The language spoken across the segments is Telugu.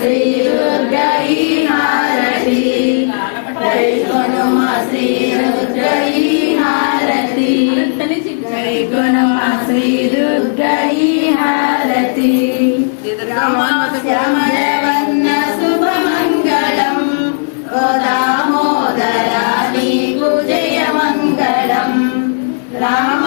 శ్రీ దుర్గయి హారతి జై గుణమ శ్రీ దుర్గయి హారతి జై శుభమంగళం గోదామోదరా జయమంగళం రామ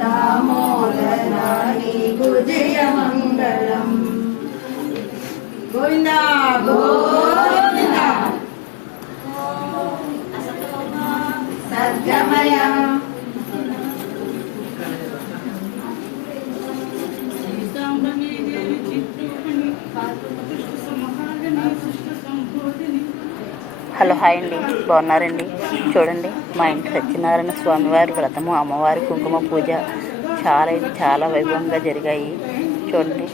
దామోదరా నీకు జయమంగళం గోవింద. గోవింద సద్గమయ హలో హాయ్ అండి. బాగున్నారండి? చూడండి మా ఇంటి సత్యనారాయణ స్వామివారి వ్రతము అమ్మవారి కుంకుమ పూజ చాలా చాలా వైభవంగా జరిగాయి. చూడండి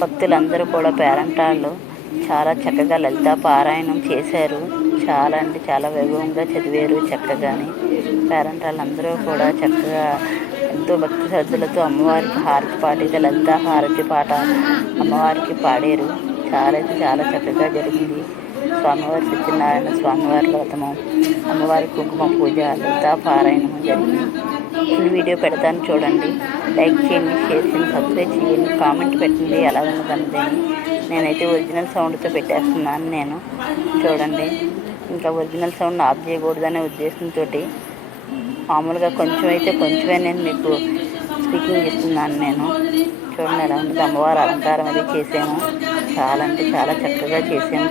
భక్తులందరూ కూడా పేరంటాళ్ళు చాలా చక్కగా లలితా పారాయణం చేశారు. చాలా అంటే చాలా వైభవంగా చదివారు చక్కగాని. పేరంటాళ్ళందరూ కూడా చక్కగా ఎంతో భక్తి శ్రద్ధలతో అమ్మవారికి హారతి పాడితే లలితా హారతి పాట అమ్మవారికి పాడారు. చాలా అయితే చాలా చక్కగా జరిగింది. స్వామివారి సత్యనారాయణ స్వామివారి వ్రతము అమ్మవారి కుంకుమ పూజ లలితా పారాయణము జరిగింది. ఫుల్ వీడియో పెడతాను చూడండి. లైక్ చేయండి షేర్ చేయండి సబ్స్క్రైబ్ చేయండి కామెంట్ పెట్టండి ఎలా ఉన్నదన్నది నేనైతే ఒరిజినల్ సౌండ్తో పెట్టేస్తున్నాను నేను. చూడండి. ఇంకా ఒరిజినల్ సౌండ్ ఆఫ్ చేయకూడదనే ఉద్దేశంతో మామూలుగా కొంచెం అయితే కొంచెమే నేను మీకు స్పీకింగ్ ఇస్తున్నాను నేను. చూడండి ఎలా ఉంది అమ్మవారి అలంకారం అది చేసాము. చాలా అంటే చాలా చక్కగా చేసాము.